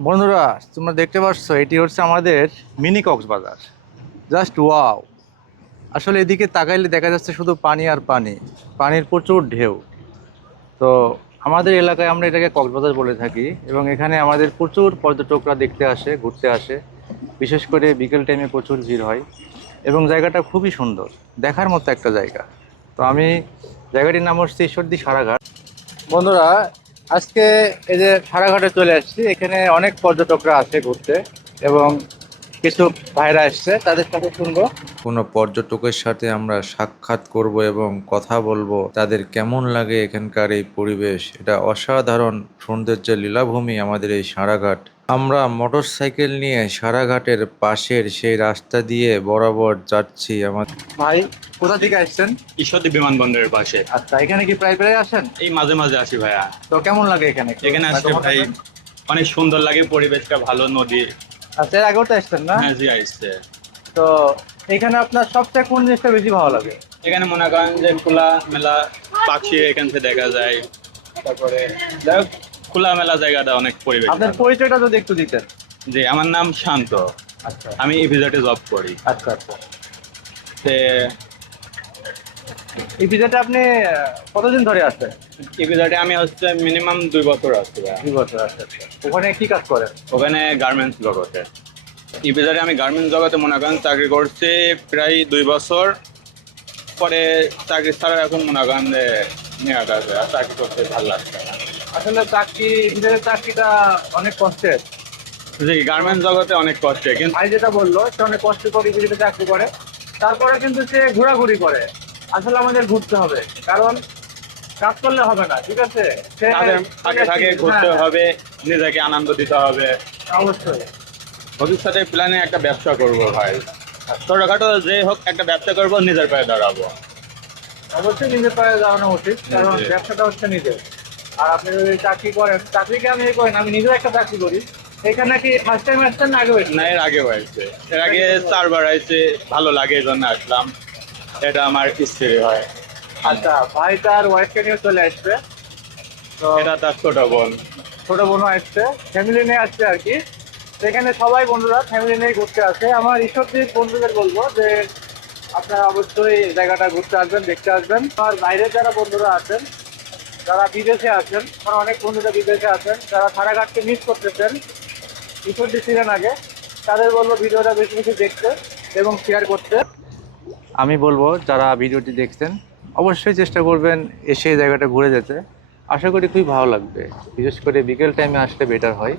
বন্ধুরা, তোমরা দেখতে পাচ্ছ এটি হচ্ছে আমাদের মিনি কক্সবাজার। Just wow! আসলে এদিকে তাকাইলে দেখা যাচ্ছে শুধু পানি আর পানি, পানির প্রচুর ঢেউ। তো আমাদের এলাকায় আমরা এটাকে কক্সবাজার বলে থাকি এবং এখানে আমাদের প্রচুর পর্যটকরা দেখতে আসে, ঘুরতে আসে। বিশেষ করে বিকেল টাইমে প্রচুর ভিড় হয় এবং জায়গাটা খুবই সুন্দর, দেখার মতো একটা জায়গা। তো আমি জায়গাটির নাম হচ্ছে ঈশ্বরদী সারাঘাট। বন্ধুরা, আজকে এই যে সারাঘাটে চলে আসছি, এখানে অনেক পর্যটকরা আসে ঘুরতে এবং কিছু ভাইরা আসছে, তাদের সাথে শুনবো। কোনো পর্যটকের সাথে আমরা সাক্ষাৎ করব এবং কথা বলবো তাদের কেমন লাগে এখানকার এই পরিবেশ। এটা অসাধারণ সৌন্দর্যের লীলাভূমি আমাদের এই সারাঘাট। আমরা মোটরসাইকেল নিয়ে সারাঘাটের পাশের সেই রাস্তা দিয়ে বরাবর যাচ্ছি। আমাদের ভাই, কোথা থেকে আসছেন? ঈশ্বরদী বিমানবন্দরের পাশে। আচ্ছা, এখানে কি প্রায় প্রায় আসেন? এই মাঝে মাঝে আসি ভাইয়া। তো কেমন লাগে এখানে? এখানে আসতে ভাই অনেক সুন্দর লাগে, পরিবেশটা ভালো, নদী। আচ্ছা, এর আগেও তো আসছেন না? হ্যাঁ জি, আসছে। তো এখানে আপনার সবচেয়ে কোন জিনিসটা বেশি ভালো লাগে? এখানে মনে করেন যে খোলা মেলা পাখি এখান থেকে দেখা যায়, তারপরে যাই হোক, খোলা মেলা জায়গাটা অনেক পরিবেশ আপনার ভালো। পরিচয়টা যদি একটু দিতেন। জি, আমার নাম শান্ত। আচ্ছা আমি ইপিজেডে জব করি। আচ্ছা আচ্ছা। তে এই ভিসাটা আপনি কতদিন ধরে আসছেন? ইপিজেডে আমি হচ্ছে মিনিমাম 2 বছর আছি ভাইয়া। 2 বছর। আচ্ছা আচ্ছা। ওখানে কি কাজ করেন? ওখানে গার্মেন্টস জগতে, ইপিজেডে আমি গার্মেন্টস জগতে মনে করেন চাকরি করছি প্রায় 2 বছর। পরে চাকরি ছাড়া এখন মনে করেন যে নেওয়াটা আছে, আর চাকরি করতে ভালো লাগছে না। আসলে ভিসার চাকরিটা অনেক কষ্টের। জি, গার্মেন্টস জগতে অনেক কষ্টে, কিন্তু ভাই যেটা বললো, সে অনেক কষ্ট করে ভিসাতে চাকরি করে, তারপরে কিন্তু সে ঘোরাঘুরি করে। আসলে আমাদের ঘুরতে হবে, কারণ কাজ করলে হবে না, ঠিক আছে? তাদের আগে থাকে ঘুরতে হ্যাঁ, হবে, নিজেকে আনন্দ দিতে হবে। অবশ্যই। ভবিষ্যতে প্ল্যানে একটা ব্যবসা করব ভাই, ছোটখাটো যে হোক একটা ব্যবসা করব, নিজের পায়ে দাঁড়াবো। অবশ্যই নিজের পায়ে দাঁড়ানো উচিত, কারণ জি। ব্যবসাটা হচ্ছে নিজের। আর আপনি যদি চাকরি করেন, চাকরিকে আমি এই করেন, আমি নিজেও একটা চাকরি করি। এখানে কি ফার্স্ট টাইম আসছেন না আগে হয়েছে? না, এর আগে হয়েছে, এর আগে 4 বার হয়েছে, ভালো লাগে এই জন্য আসলাম। এটা আমার স্ত্রী হয়। আচ্ছা, ভাই তার ওয়াইফকে নিয়ে চলে আসবে। তো এটা তার ছোট বোন। ছোট বোনও আসছে, ফ্যামিলি নিয়ে আসছে আর কি। সেখানে সবাই বন্ধুরা ফ্যামিলি নিয়ে ঘুরতে আসে। আমার ঈশ্বরদীর বন্ধুদের বলবো যে আপনারা অবশ্যই এই জায়গাটা ঘুরতে আসবেন, দেখতে আসবেন। আর বাইরে যারা বন্ধুরা আছেন, যারা বিদেশে আছেন, আমার অনেক বন্ধুরা বিদেশে আছেন, যারা সারাঘাটকে মিস করতেছেন, ঈশ্বরদী ছিলেন আগে, তাদের বলবো ভিডিওটা বেশি বেশি দেখতে এবং শেয়ার করতে। আমি বলবো যারা ভিডিওটি দেখছেন অবশ্যই চেষ্টা করবেন এসে এই জায়গাটা ঘুরে যেতে। আশা করি খুবই ভালো লাগবে, বিশেষ করে বিকেল টাইমে আসলে বেটার হয়।